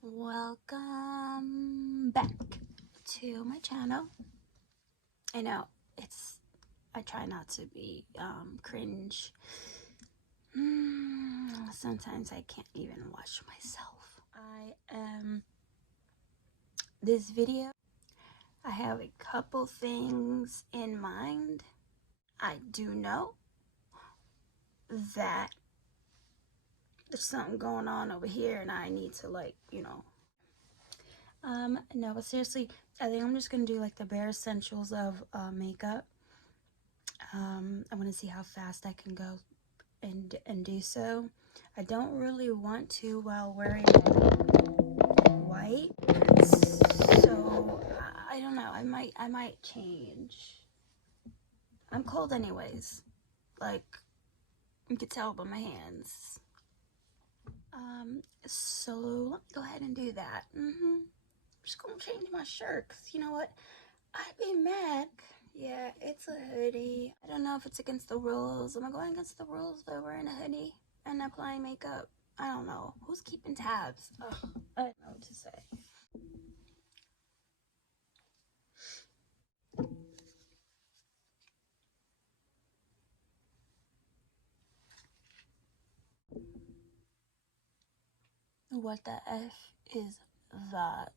Welcome back to my channel. I know I try not to be cringe. Sometimes I can't even watch myself. This video, I have a couple things in mind. I do know that there's something going on over here and I need to no, but seriously, I think I'm just gonna do like the bare essentials of makeup. I want to see how fast I can go and do so. I don't really want to while wearing white, so I don't know. I might change. I'm cold anyways, like you can tell by my hands. So let me go ahead and do that. I'm just gonna change my shirt, cause you know what? I'd be mad. Yeah, it's a hoodie. I don't know if it's against the rules. Am I going against the rules by wearing a hoodie and applying makeup? I don't know. Who's keeping tabs? Ugh, I don't know what to say. What the F is that?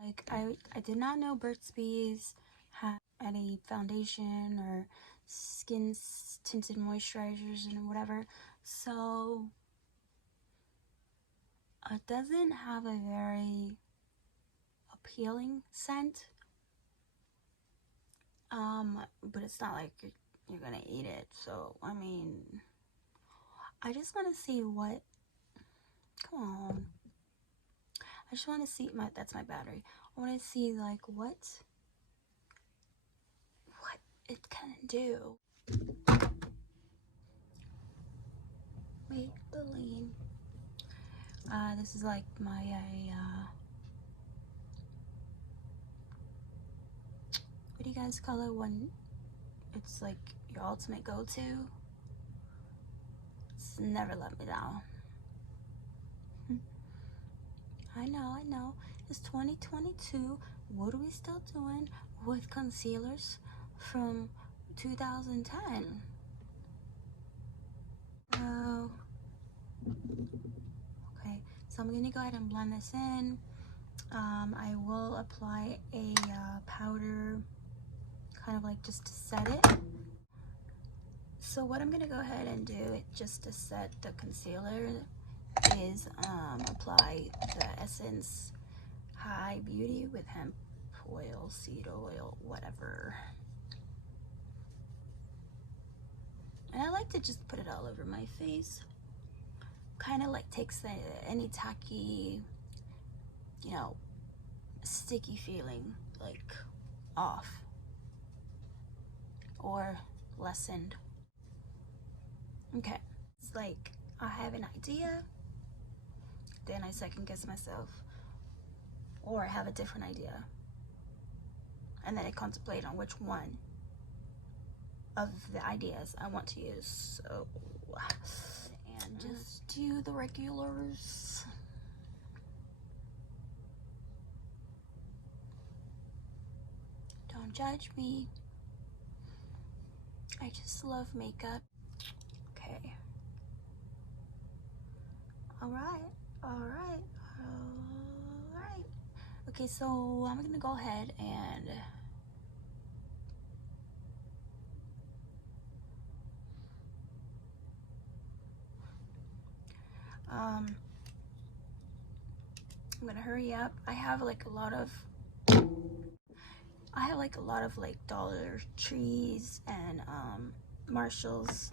Like, I did not know Burt's Bees had any foundation or skin tinted moisturizers and whatever. So it doesn't have a very appealing scent. But it's not like you're gonna eat it. So I mean, I just want to see what. Come on. I just want to see that's my battery. I want to see like what it can do. Maybelline. This is like my what do you guys call it when it's like your ultimate go-to? It's never let me down. I know. It's 2022. What are we still doing with concealers from 2010? Oh. Okay, so I'm gonna go ahead and blend this in. I will apply a powder, kind of like just to set it. So what I'm gonna go ahead and do, just to set the concealer, is apply the Essence High Beauty with hemp oil, seed oil, whatever. And I like to just put it all over my face. Kind of like takes any tacky, sticky feeling like off or lessened. Okay, it's like I have an idea, then I second guess myself, or I have a different idea, and then I contemplate on which one of the ideas I want to use. So, and just do the regulars. Don't judge me. I just love makeup. Okay. Alright. Okay, so I'm gonna go ahead and I'm gonna hurry up. I have like a lot of like Dollar Trees and Marshalls.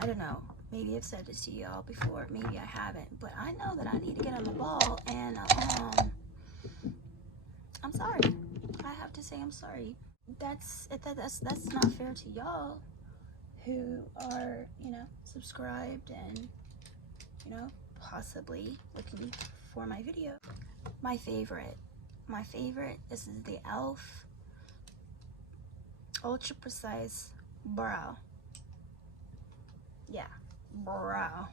I don't know, maybe I've said this to y'all before, maybe I haven't, but I know that I need to get on the ball, and I'm sorry. I have to say I'm sorry. That's not fair to y'all who are, subscribed and, possibly looking for my video. My favorite, this is the e.l.f. Ultra Precise Brow. Yeah, brow.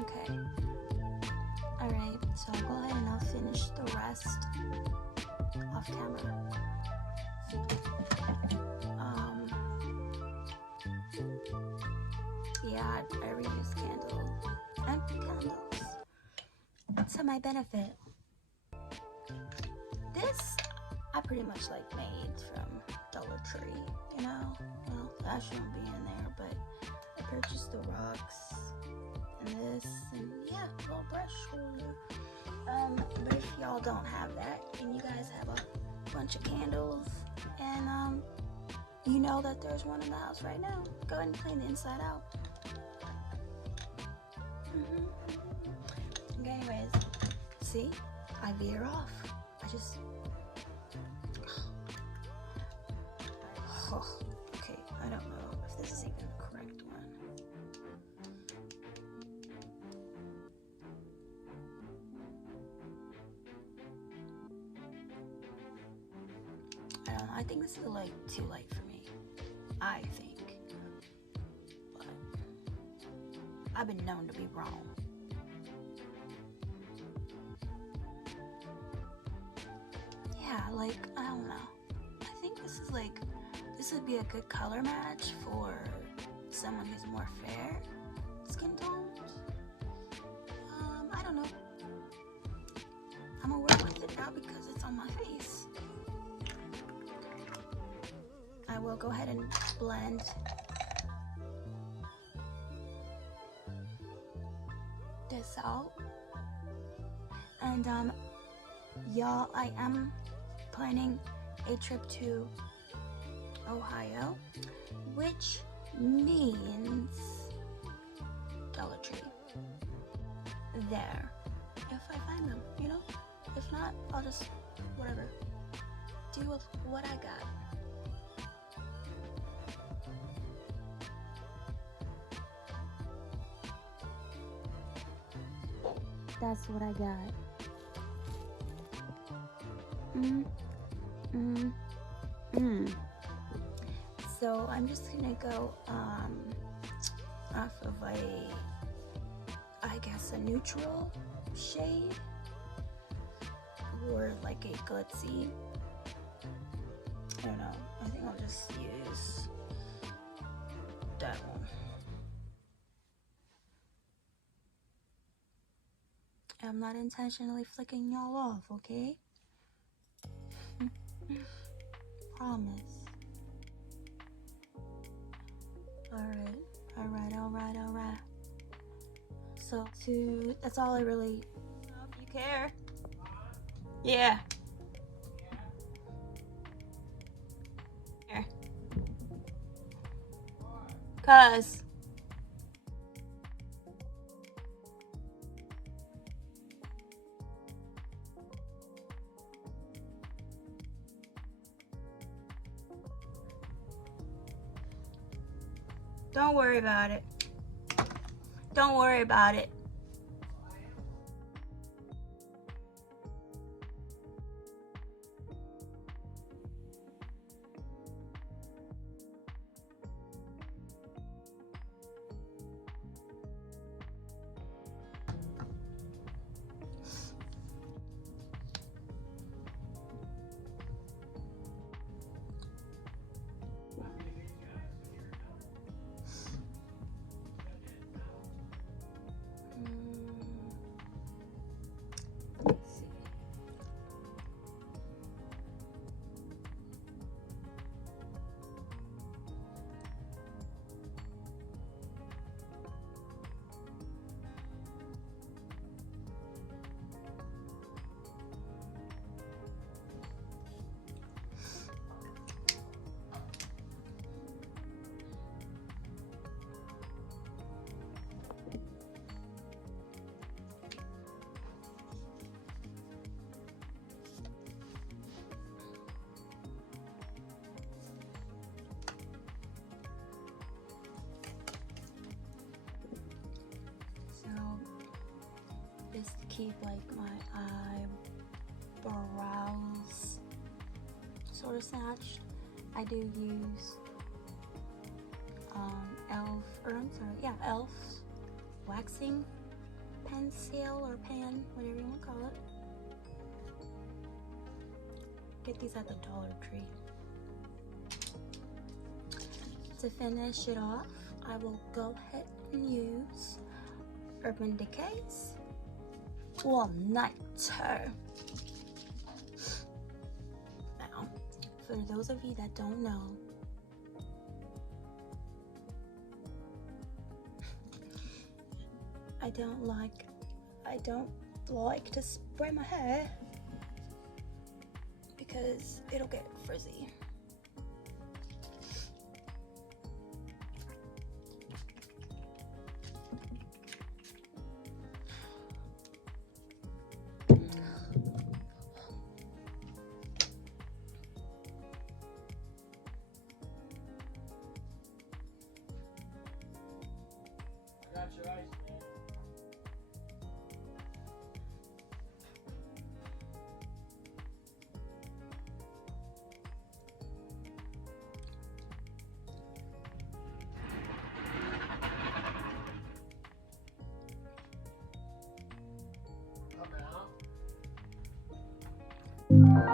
Okay. Alright, so I'll go ahead and I'll finish the rest off camera. Yeah, I reuse candles and candles to my benefit. This I pretty much like made from Dollar Tree, you know? Well, that shouldn't be in there, but I purchased the rocks and this, and yeah, a little brush holder. But if y'all don't have that, and you guys have a bunch of candles, and you know that there's one in the house right now, go ahead and clean the inside out. Okay, anyways, see, I veer off. I just, oh, okay, I don't know if this is even the correct one. I don't know, I think this is like too light for me, I think, but I've been known to be wrong. Yeah, like, I don't know. I think this is like, this would be a good color match for someone who's more fair skin tones. I don't know. I'm gonna work with it now because it's on my face. I will go ahead and blend this out. And y'all, I am planning a trip to Ohio, which means Dollar Tree there, if I find them, you know? If not, I'll just, whatever, deal with what I got. That's what I got. So I'm just gonna go off of I guess a neutral shade or like a glitzy. I don't know. I think I'll just use that one. I'm not intentionally flicking y'all off, okay? Promise. Alright. So, that's all I really, if you care. Yeah. Here. 'Cause don't worry about it. Don't worry about it. is to keep like my eyebrows sort of snatched. I do use Elf's waxing pencil or pen, whatever you want to call it. Get these at the Dollar Tree. To finish it off, I will go ahead and use Urban Decay's All Nighter. Now, for those of you that don't know, I don't like to spray my hair because it'll get frizzy. Got your ice, man. Come out.